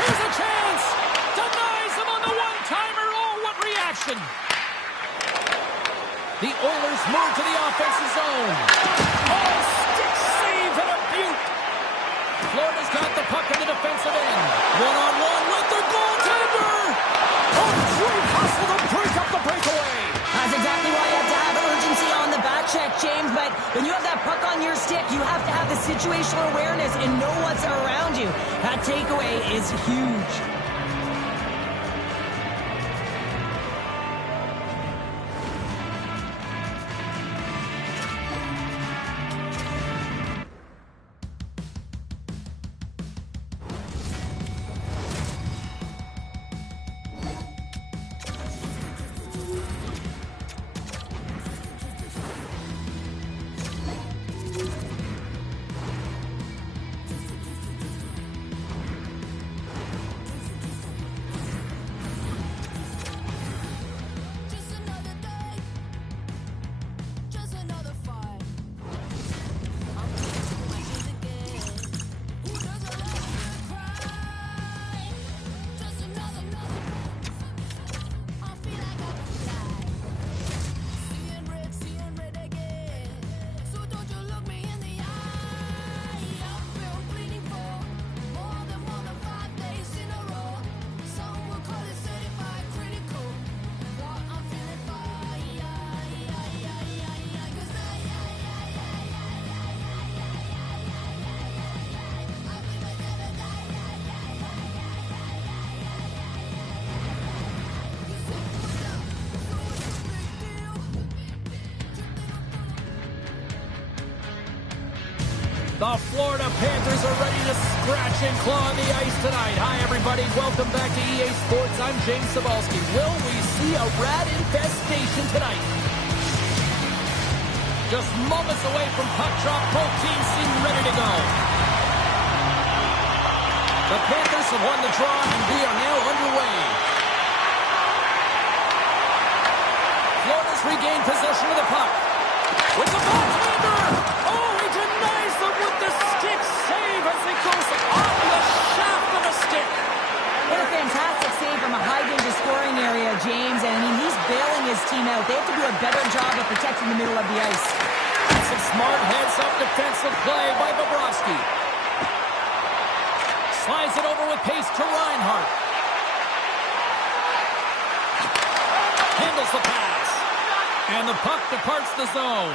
Here's a chance. Denies him on the one-timer. Oh, what reaction. The Oilers move to the offensive zone. Oh, stick save and a beaut. Florida's got the puck in the defensive end. One-on-one with the goaltender. Oh, great hustle to break up the breakaway. That's exactly why you have to have urgency on the back check, James. But when you have that puck on your stick, you have to have the situational awareness and know what's around you. That takeaway is huge. The Florida Panthers are ready to scratch and claw on the ice tonight. Hi, everybody. Welcome back to EA Sports. I'm James Cybulski. Will we see a rat infestation tonight? Just moments away from puck drop. Both teams seem ready to go. The Panthers have won the draw, and we are now underway. Florida's regained possession of the puck. With the goaltender! Oh, he denies them with the stick save as it goes off the shaft of the stick. What a fantastic save from a high-danger scoring area, James. And, I mean, he's bailing his team out. They have to do a better job of protecting the middle of the ice. That's a smart heads-up defensive play by Bobrovsky. Slides it over with pace to Reinhart. And handles the pass. And the puck departs the zone.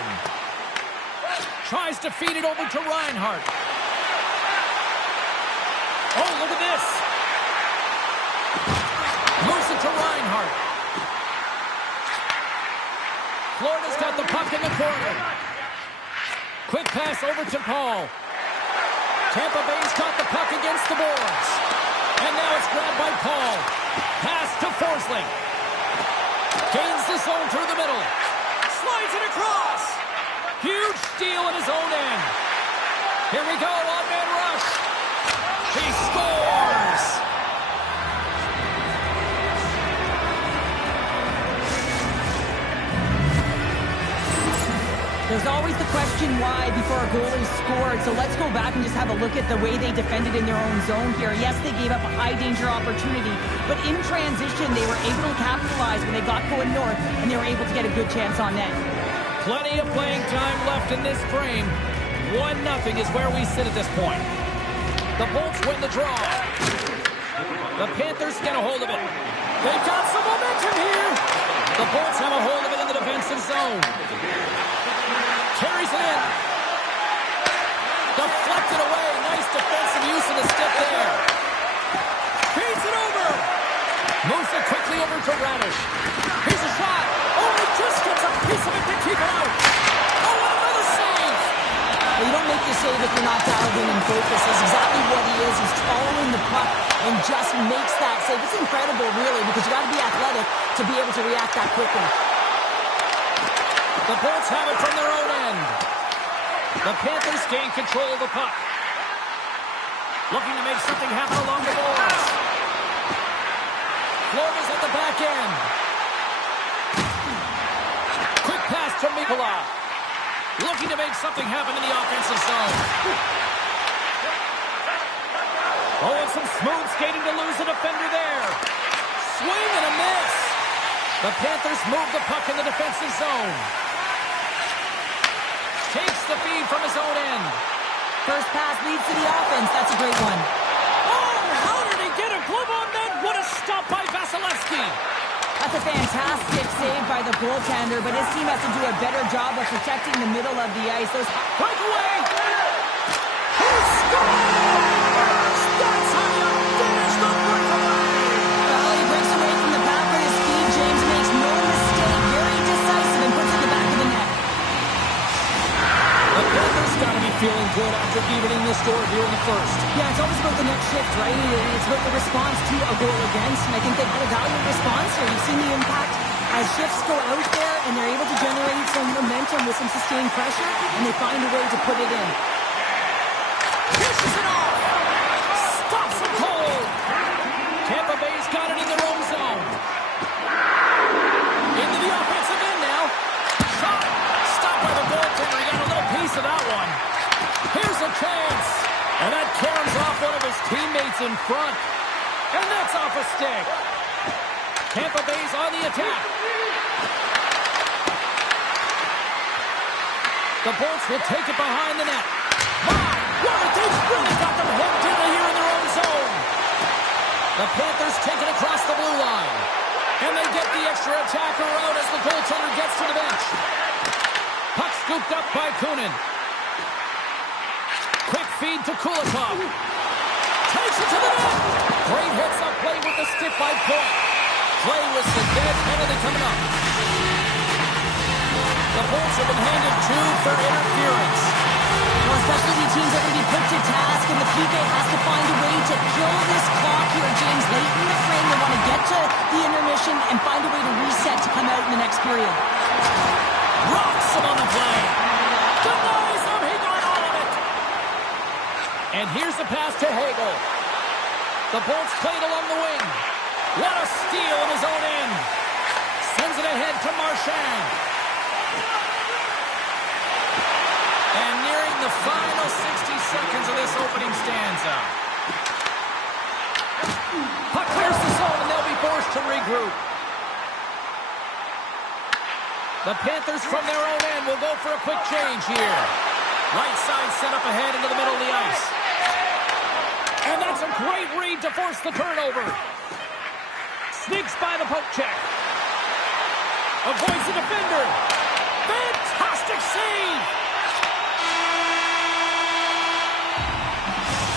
Tries to feed it over to Reinhart. Oh, look at this. Moves it to Reinhart. Florida's got the puck in the corner. Quick pass over to Paul. Tampa Bay's got the puck against the boards. And now it's grabbed by Paul. Pass to Forsling. Gains the zone through the middle. Slides it across. Huge steal in his own end. Here we go, one-man rush. He scores! There's always the question why before a goal is scored, so let's go back and just have a look at the way they defended in their own zone here. Yes, they gave up a high-danger opportunity, but in transition, they were able to capitalize when they got going north, and they were able to get a good chance on net. Plenty of playing time left in this frame. 1-0 is where we sit at this point. The Bolts win the draw. The Panthers get a hold of it. They've got some momentum here. The Bolts have a hold of it in the defensive zone. Carries it in. Deflected away. Nice defensive use of the stick there. Feeds it over. Moves it quickly over to Radish. Here's a shot. Oh, he just gets a piece of it to keep it out. Oh, another save. Well, you don't make the save if you're not dialed in and focused. That's exactly what he is. He's following the puck and just makes that save. It's incredible, really, because you got to be athletic to be able to react that quickly. The Bolts have it from their own end. The Panthers gain control of the puck. Looking to make something happen along the boards. Florida's at the back end. Quick pass to Mikkola. Looking to make something happen in the offensive zone. Oh, and some smooth skating to lose a defender there. Swing and a miss. The Panthers move the puck in the defensive zone. Takes the feed from his own end. First pass leads to the offense. That's a great one. Oh, how did he get a glove on that? What a stop by Vasilevsky. That's a fantastic save by the goaltender, but his team has to do a better job of protecting the middle of the ice. Those breakaway. He scores! That's how you finish the breakaway. Well, he breaks away from the back with his speed. James makes no mistake. Very decisive and puts it in the back of the net. The Panthers got to be feeling good after evening the score here in the first. Yeah, it's always about the next shift, right? It's about the response to a goal against, and I think they've had a valiant response here. You've seen the impact as shifts go out there, and they're able to generate some momentum with some sustained pressure, and they find a way to put it in. Pushes it off! Stops it cold! Tampa Bay's got it in their own zone. Into the offensive end now. Shot! Stopped by the goaltender. He got a little piece of that one. Here's a chance. And that caroms off one of his teammates in front. And that's off a stick. Tampa Bay's on the attack. The Bolts will take it behind the net. My, what a they've really got them hemmed in here in their own zone. The Panthers take it across the blue line. And they get the extra attacker out as the goaltender gets to the bench. Puck scooped up by Kunin. Quick feed to Kulikov. Takes it to the net. Great hits up play with the stick by Point. Play with the dead penalty coming up. The Bolts have been handed 2 for interference. Well, specialty teams are going to be put to task, and the PK has to find a way to kill this clock here, James. Late in the frame, they want to get to the intermission and find a way to reset to come out in the next period. Rocks him on the play. Denies him. He got all of it. And here's the pass to Hagel. The Bolts played along the wing. What a steal in his own end. Sends it ahead to Marchand. And nearing the final 60 seconds of this opening stanza. Puck clears the zone and they'll be forced to regroup. The Panthers from their own end will go for a quick change here. Right side set up ahead into the middle of the ice. And that's a great read to force the turnover. Sneaks by the poke check. Avoids the defender. Fantastic save.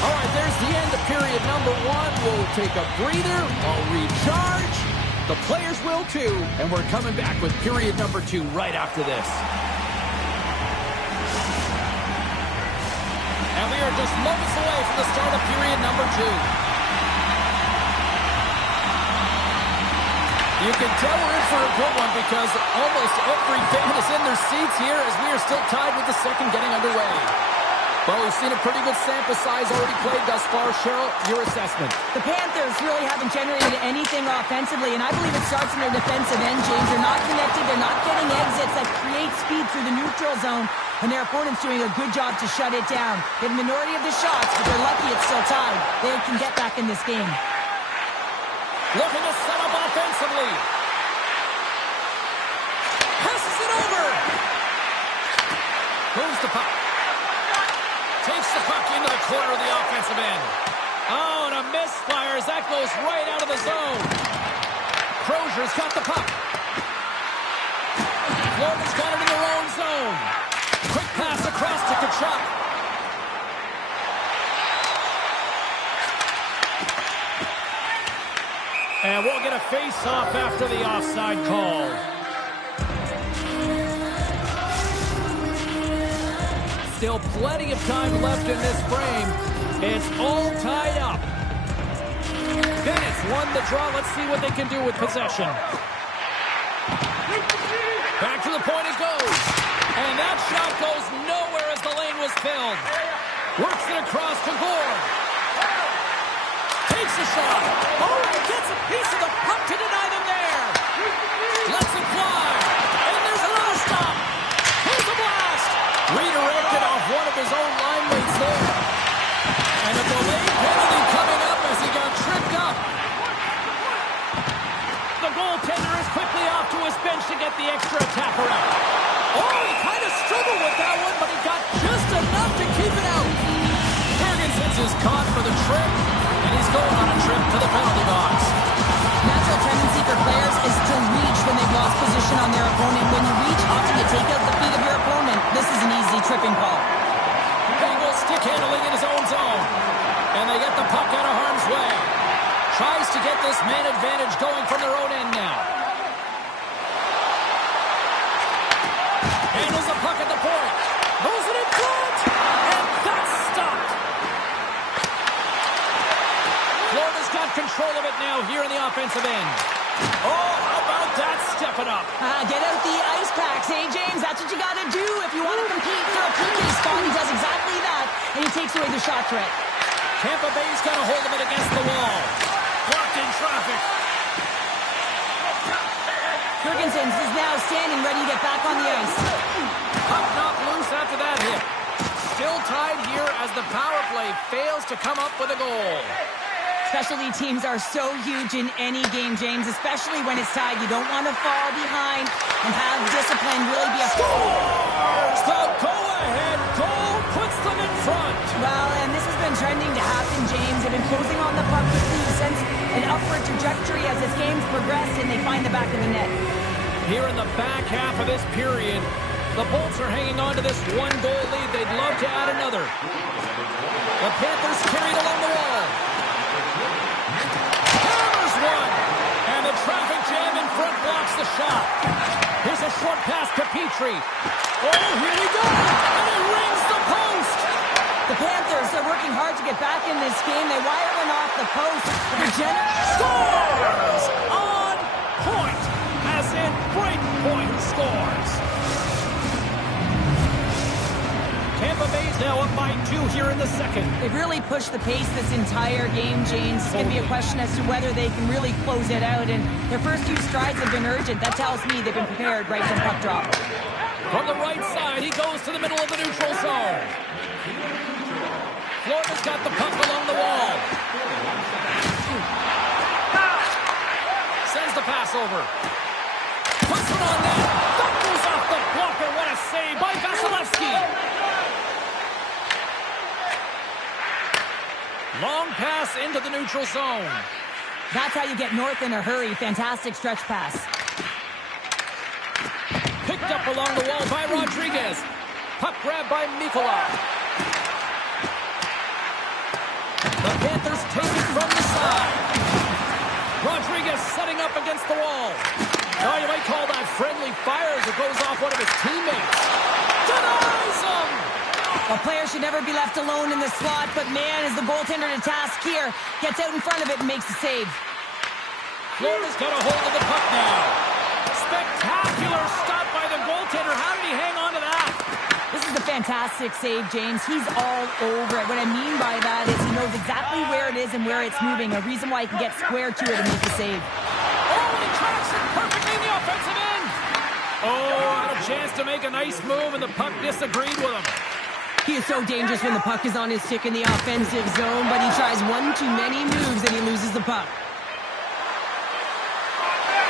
All right, there's the end of period number 1. We'll take a breather. I'll recharge. The players will too. And we're coming back with period number 2 right after this. And we are just moments away from the start of period number 2. You can tell we're in for a good one because almost every fan is in their seats here as we are still tied with the second getting underway. Well, we've seen a pretty good sample size already played thus far. Cheryl, your assessment. The Panthers really haven't generated anything offensively, and I believe it starts in their defensive end, James. They're not connected. They're not getting exits that create speed through the neutral zone, and their opponent's doing a good job to shut it down. They have the minority of the shots, but they're lucky it's still tied. They can get back in this game. Looking to set up offensively. Passes it over. Moves the puck. Takes the puck into the corner of the offensive end. Oh, and a misfire as that goes right out of the zone. Crozier's got the puck. Florida's got it in their own zone. Quick pass across to Tkachuk. And we'll get a face-off after the offside call. Still plenty of time left in this frame. It's all tied up. Bennett's won the draw. Let's see what they can do with possession. Back to the point it goes. And that shot goes nowhere as the lane was filled. Works it across to Gore. Takes a shot. Oh, and gets a piece of the puck to deny them there. Lets it fly. And there's another stop. Here's the blast. Redirected off one of his own line mates there. And a delayed penalty coming up as he got tripped up. The goaltender is quickly off to his bench to get the extra attacker out. Oh, he kind of struggled with that one, but he got just enough to keep it out. Ferguson's is caught for the trip. And he's going on a trip to the penalty box. Natural tendency for players is to reach when they've lost position on their opponent. When you reach, often you take out the feet of your opponent. This is an easy tripping call. Bengals stick handling in his own zone. And they get the puck out of harm's way. Tries to get this man advantage going from their own end now. Handles the puck at the point. Moves it in front. And that's stopped. Florida's got control of it now here in the offensive end. Oh, how about that? Step it up. Get out the ice packs, hey, James? That's what you got to do if you want to compete for a PK spot. He does exactly that, and he takes away the shot threat. Tampa Bay's got a hold of it against the wall. Blocked in traffic. Ferguson's is now standing ready to get back on the ice. Puck knocked loose after that hit. Still tied here as the power play fails to come up with a goal. Specialty teams are so huge in any game, James, especially when it's tied. You don't want to fall behind and have discipline really be a... Scores! The go-ahead goal puts them in front. Well, and this has been trending to happen, James. They've been closing on the puck quickly. You sense an upward trajectory as this game's progressed, and they find the back of the net. Here in the back half of this period, the Bolts are hanging on to this one-goal lead. They'd love to add another. The Panthers carried along the wall. Hammers one. And the traffic jam in front blocks the shot. Here's a short pass to Petrie. Oh, here we go. And he rings the post. The Panthers, they're working hard to get back in this game. They wire one off the post. Scores! On point. As in Brayden Point scores. Tampa Bay's now up by 2 here in the second. They've really pushed the pace this entire game, James. It's going to be a question as to whether they can really close it out. And their first 2 strides have been urgent. That tells me they've been prepared right from puck drop. From the right side, he goes to the middle of the neutral zone. Florida's got the puck along the wall. Sends the pass over. Puts it on net. Thunders off the blocker. What a save by Vasilevsky. Long pass into the neutral zone. That's how you get north in a hurry. Fantastic stretch pass. Picked up along the wall by Rodriguez. Puck grabbed by Mikula. The Panthers take it from the side. Rodriguez setting up against the wall. Oh, you might call that friendly fire as it goes off one of his teammates. Denies him! A player should never be left alone in the slot, but man, is the goaltender to task here. Gets out in front of it and makes the save. Florida's got a hold of the puck now. Spectacular stop by the goaltender. How did he hang on to that? This is a fantastic save, James. He's all over it. What I mean by that is he knows exactly where it is and where it's moving. A reason why he can get square to it and make the save. Oh, and he tracks it perfectly in the offensive end. Oh, had a chance to make a nice move, and the puck disagreed with him. He is so dangerous when the puck is on his stick in the offensive zone, but he tries one too many moves and he loses the puck.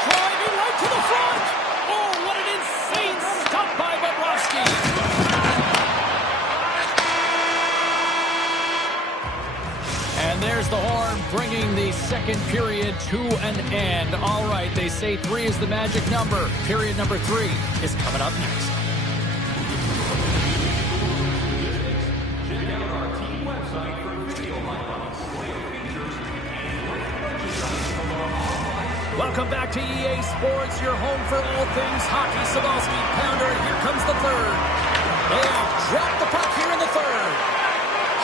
Driving right to the front. Oh, what an insane stop by Bobrovsky. And there's the horn, bringing the second period to an end. All right, they say 3 is the magic number. Period number 3 is coming up next. Welcome back to EA Sports, your home for all things hockey. Sabalski, Pounder, and here comes the third. They have dropped the puck here in the third.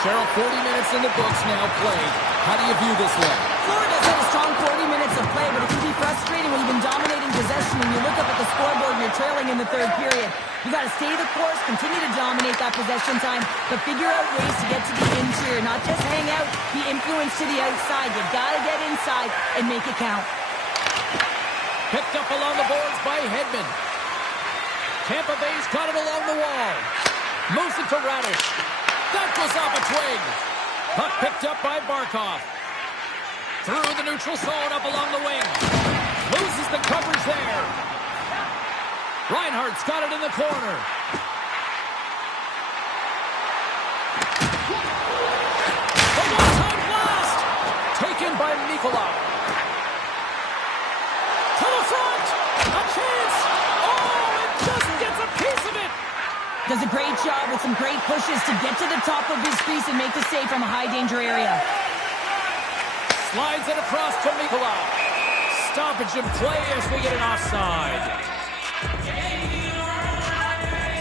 Cheryl, 40 minutes in the books now played. How do you view this one? Florida's had a strong 40 minutes of play, but it can be frustrating when you've been dominating possession and you look up at the scoreboard and you're trailing in the third period. You got to stay the course, continue to dominate that possession time, but figure out ways to get to the interior, not just hang out, be influenced to the outside. You got to get inside and make it count. Picked up along the boards by Hedman. Tampa Bay's got it along the wall. Moves it to Radish. That goes off a twig. Puck picked up by Barkov. Through the neutral zone, up along the wing. Loses the coverage there. Reinhardt's got it in the corner. A one-time blast. Taken by Mikula. To the front. A chance. Oh, it just gets a piece of it. Does a great job with some great pushes to get to the top of his crease and make the save from a high-danger area. Slides it across to Mikula. Stoppage in play as we get an offside.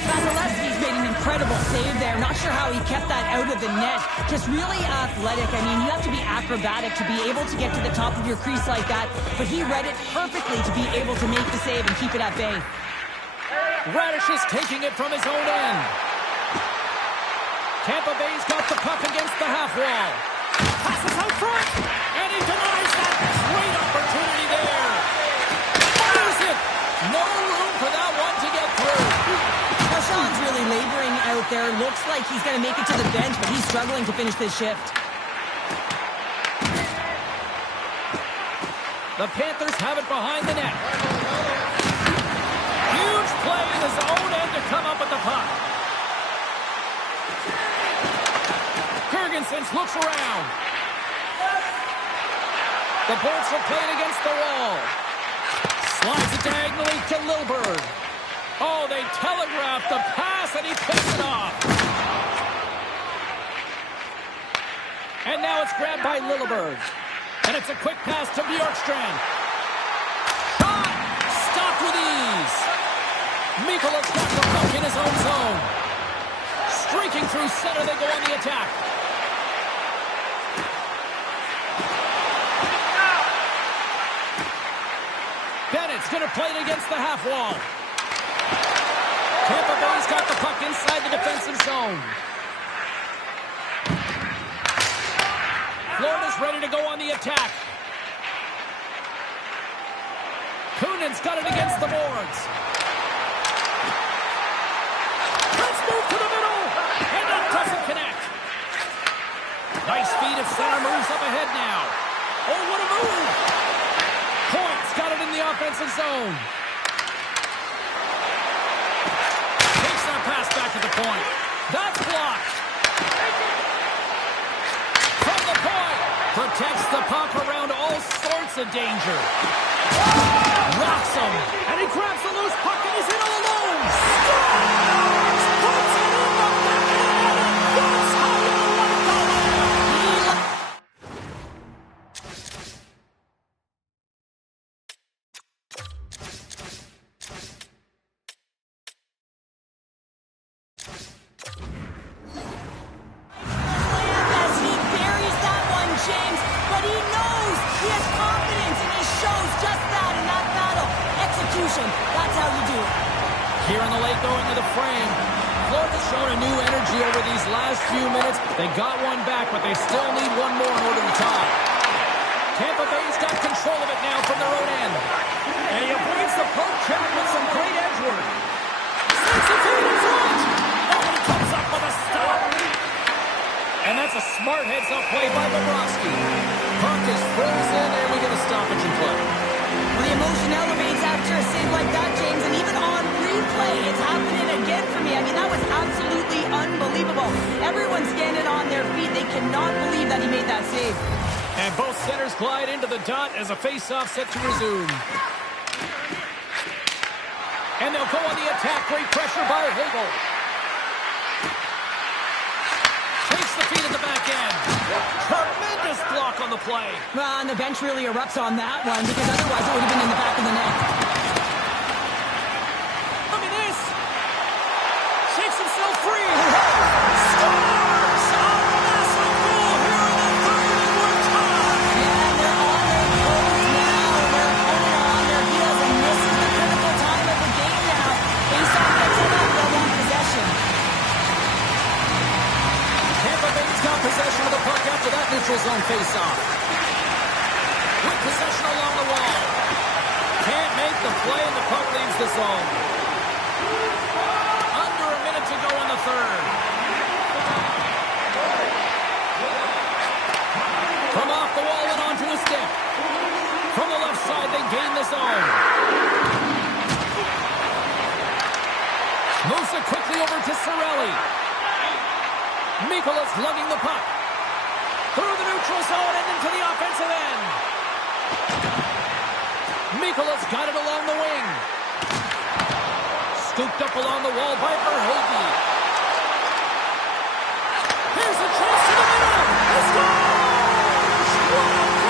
Vasilevsky's made an incredible save there. Not sure how he kept that out of the net. Just really athletic. I mean, you have to be acrobatic to be able to get to the top of your crease like that. But he read it perfectly to be able to make the save and keep it at bay. Radish is taking it from his own end. Tampa Bay's got the puck against the half wall. Passes out front, and he denies that great opportunity there. Fires it. No room for that one to get through. Now, Sean's really laboring out there. Looks like he's going to make it to the bench, but he's struggling to finish this shift. The Panthers have it behind the net. Huge play in his own end to come up with the puck. Girgensons looks around. The Bolts are played against the wall. Slides it diagonally to Lillberg. Oh, they telegraphed the pass, and he picks it off. And now it's grabbed by Lillberg. And it's a quick pass to Bjorkstrand. Shot! Stopped with ease. Mikula's got the puck in his own zone. Streaking through center, they go on the attack. Bennett's going to play it against the half wall. Tampa Bay's got the puck inside the defensive zone. Florida's ready to go on the attack. Kunin's got it against the boards. Let's move to the middle, and that doesn't connect. Nice feed of center, moves up ahead now. Oh, what a move! Point's got it in the offensive zone. Takes that pass back to the point. That's blocked. From the point, protects the puck around all sorts of danger. Rocks him. zone. And he grabs the loose puck and he's in all alone. Scores! Puts it in the back of the net. That's how you like the land. As he buries that one, James, but he knows he has confidence and he shows just that in that battle. Execution, that's how you do it. Here in the late going to the frame. Florida's shown a new energy over these last few minutes. They got one back, but they still need one more in order to tie. Tampa Bay's got control of it now from their own end. And he avoids the poke check with some great edge work. Sneaks it in front. Oh, and he comes up with a stop. And that's a smart heads-up play by Bobrovsky. Puck is frozen, and we get a stoppage in play. Well, the emotion elevates after a save like that, James, and even on replay, it's happening again for me. I mean, that was absolutely unbelievable. Everyone's standing on their feet. They cannot believe that he made that save. And both centers glide into the dot as a face-off set to resume. And they'll go on the attack. Great pressure by Hagel. Takes the feed at the back end. Tremendous block on the play. Well, and the bench really erupts on that one because otherwise it would have been in the back of the net. Look at this. Shakes himself free. Scores! A massive goal here in the third, and we're tied. Yeah, and they're on their toes now. Their opponent are on their heels, and this is the critical time of the game now. Faceoff gets it up, they'll want possession. Tampa Bay's got possession of the puck after that neutral zone face-off. With possession along the wall. Can't make the play, and the puck leaves the zone. Under a minute to go in the third. From off the wall and onto the stick. From the left side, they gain the zone. Moves it quickly over to Cirelli. Mikolas lugging the puck. Through the neutral zone and into the offensive end. Mikolas got it along the wing. Scooped up along the wall by Verhaeghe. Here's a chance to the middle. He scores! What a goal!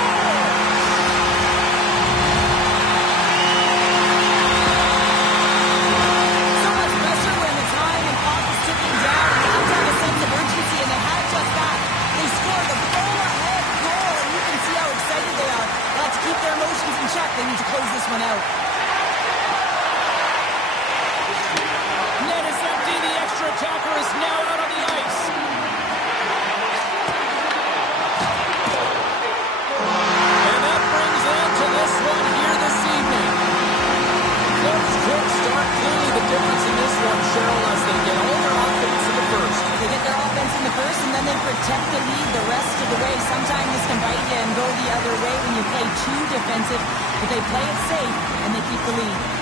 So much pressure when the time and clock is ticking down. You have to have a sense of urgency, and they had just that. They scored a go-ahead goal, and you can see how excited they are. But to keep their emotions in check, they need to close this one out. Net is empty. The extra attacker is now out on the ice. And that brings end to this one here this evening. Close, quick start. Clearly the difference in this one, Cheryl, as they get all their offense in the first. They get their offense in the first, and then they protect the lead the rest of the way. Sometimes this can bite you and go the other way when you play too defensive, but they play it safe, and they keep the lead.